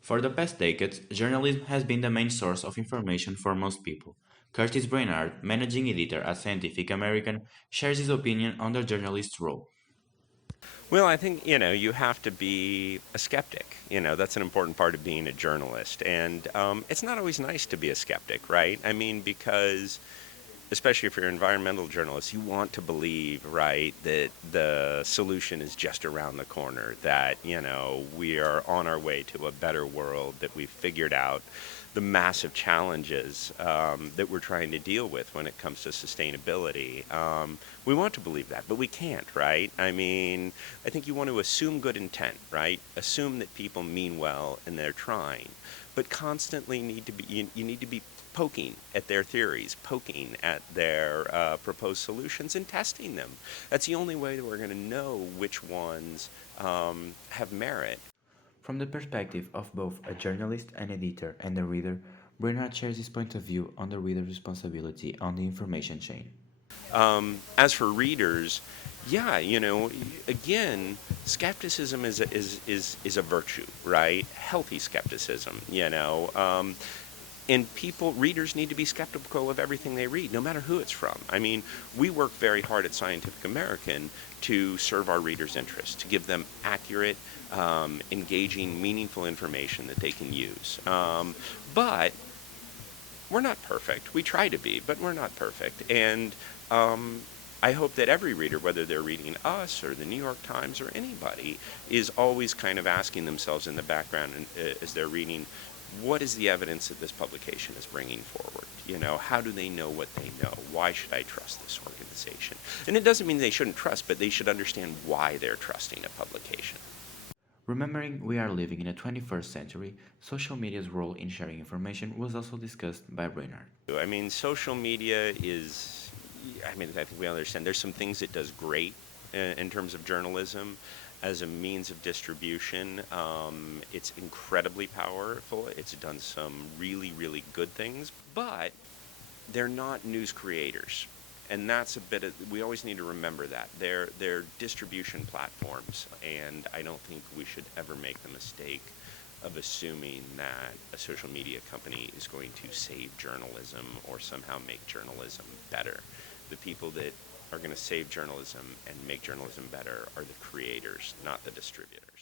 For the past decades, journalism has been the main source of information for most people. Curtis Brainard, managing editor at Scientific American, shares his opinion on the journalist's role. Well, I think, you have to be a skeptic. That's an important part of being a journalist. And it's not always nice to be a skeptic, right? I mean, because especially if you're an environmental journalist, you want to believe, right, that the solution is just around the corner, that, we are on our way to a better world, that we've figured out the massive challenges that we're trying to deal with when it comes to sustainability. We want to believe that, but we can't, right? I mean, I think you want to assume good intent, right? Assume that people mean well and they're trying, but constantly you need to be poking at their theories, poking at their proposed solutions, and testing them. That's the only way that we're going to know which ones have merit. From the perspective of both a journalist, an editor, and a reader, Brainard shares his point of view on the reader's responsibility on the information chain. As for readers, yeah, again, skepticism is a virtue, right? Healthy skepticism, and readers need to be skeptical of everything they read, no matter who it's from. I mean, we work very hard at Scientific American to serve our readers' interests, to give them accurate, engaging, meaningful information that they can use. But we're not perfect. We try to be, but we're not perfect. And I hope that every reader, whether they're reading us or the New York Times or anybody, is always kind of asking themselves in the background as they're reading, what is the evidence that this publication is bringing forward? How do they know what they know? Why should I trust this organization? And it doesn't mean they shouldn't trust, but they should understand why they're trusting a publication. Remembering we are living in the 21st century, social media's role in sharing information was also discussed by Brainard. I mean, social media I think we understand there's some things it does great in terms of journalism as a means of distribution. It's incredibly powerful. It's done some really, really good things, but they're not news creators. And that's we always need to remember that. They're distribution platforms, and I don't think we should ever make the mistake of assuming that a social media company is going to save journalism or somehow make journalism better. The people that are going to save journalism and make journalism better are the creators, not the distributors.